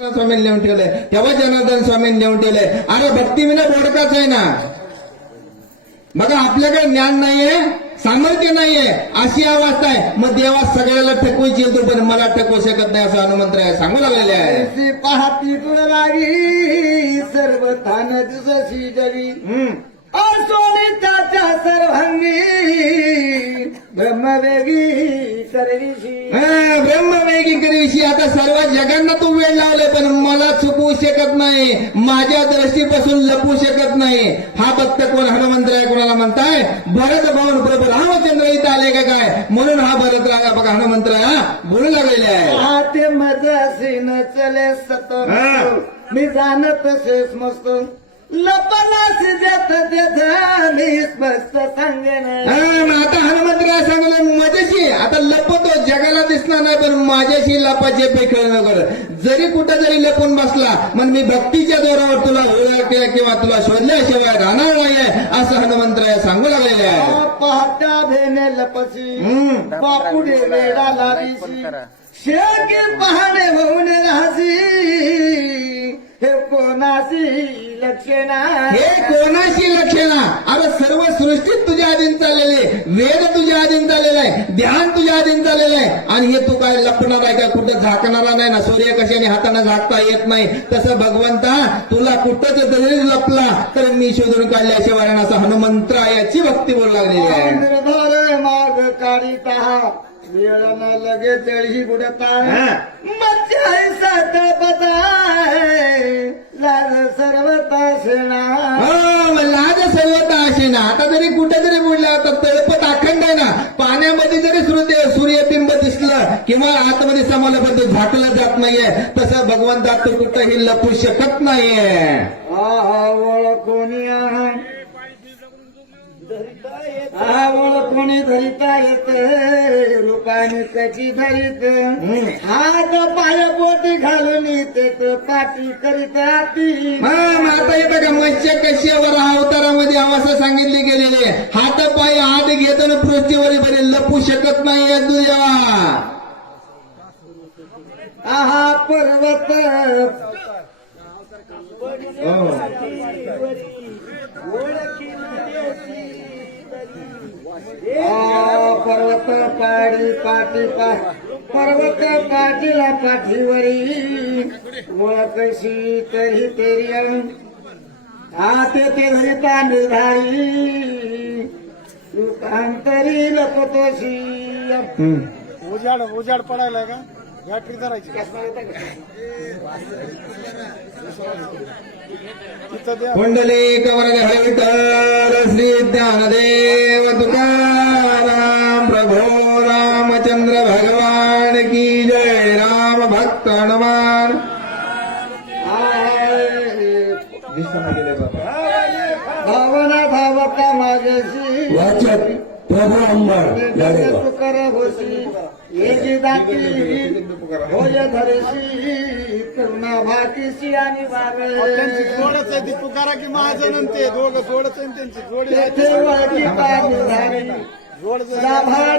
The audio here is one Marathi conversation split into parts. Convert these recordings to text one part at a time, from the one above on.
स्वामी लिहून ठेवलंय. तेव्हा जनार्दन स्वामी लिहून ठेवलंय. अरे भक्तीविना बोडकाच आहे ना. बघा आपल्याकडे ज्ञान नाहीये सामर्थ्य नाहीये अशी अवस्था आहे. मग देवा सगळ्याला ठकवायची येतो पण मला ठकवू शकत नाही असं हनुमंत्र सांगू लागलेले आहे. पाहती तुळ लागी सर्व थान दिसशी जरी त्याच्या सर्वांगी ब्रह्मवेगी सर्विशी. हा, ब्रह्मवेगी विषयी आता सर्व जगांना तू वेळ लावलाय पण मला चुकवू शकत नाही. माझ्या दृष्टीपासून लपू शकत नाही. हा भक्त कोण? हनुमंत आहे कोणाला म्हणताय? भरत भवन प्रभू रामचंद्र इथं आले का काय? म्हणून हा भरत राजा बघा हनुमंत हा बोलू लागलेले आहे. चले सत. मी जाणत शेष मस्त. लपनास देत देत मी स्पष्ट सांगेन. हा, मग आता हनुमंतराय सांगलं? माझ्याशी? आता लपतो जगाला दिसणार नाही पण माझ्याशी लपाचे पेखळ जरी कुठं जरी लपून बसला मग मी भक्तीच्या जोरावर तुला ओळखल्या किंवा तुला शोधल्याशिवाय राहणार नाहीये असं हनुमंतराय सांगू लागलेले आहे पाहत्या भेने लपसी. बापुडे वेडा लावीशी पाहणे लक्षणा? हे कोणाशी लक्षणा? अरे सर्व सृष्टीत तुझ्या आधीन चाललेले वेद तुझ्या आधीन चाललेला आहे. ध्यान तुझ्या आधीन चाललेलं आहे. आणि हे तू काय लपणार आहे का? कुठं झाकणारा नाही ना? सूर्य कशाने हाताने झाकता येत नाही? तसं भगवंता तुला कुठंच जरी लपला तर मी शोधून काढल्याशिवाय असं हनुमंत्रा याची भक्ती बोलू लागलेली आहे. मार्ग काढिता वेळ न लगे तळी बुडता. मज्जा सात पताय लाल सर्वता शेणा हो, लाज सर्वता आता जरी कुठे जरी बुडला तर तळपत अखंड आहे ना. पाण्यामध्ये जरी सूर्य सूर्यबिंब दिसलं किंवा आतमध्ये समाला पण ते झाकलं जात नाहीये तसं भगवंता तू कुठंही लपू शकत नाहीये. आवळ कोणी आवळ कोणी धरिता येते? रूपाने त्याची धरीत. हात पाय पोटी घालून पाठी करीत आती. हा, मग आता येतं का मत्स्य कश्यावर हा अवतारामध्ये अवस्था सांगितली गेलेली हात पाय आत घेताना पृथ्वीवर बरे लपू शकत नाही तुझ्या आहा पर्वत. आ, पर्वत पाडी पाठी पा पर्वत पाठीला पाठीवरी. ओळखशी तरी तेरी हा ते ते धरिता निर्धारी. रूपांतरी लपतोशी उजाड उजाड पडायला का? बॅटरी धरायची. कुंडली हरिविठ्ठल श्री ज्ञानदेव तुकाराम. भगवान की जय राम भक्त हनुमान। भावना धावता माझ्याशी वाचक प्रभू अंबर तू कर होशी येजी दाती होय धरशी करुणा भाकीशी आणि त्यांची बाबे जोडच आहे ती पुकारा की महाजन ते दोघं जोडच आहे त्यांची जोडी जोड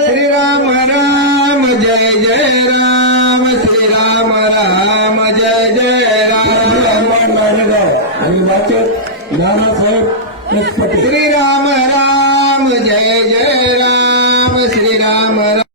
श्रीराम राम। जय जय राम श्री राम राम जय जय राम। स श्री राम राम जय जय राम श्री राम।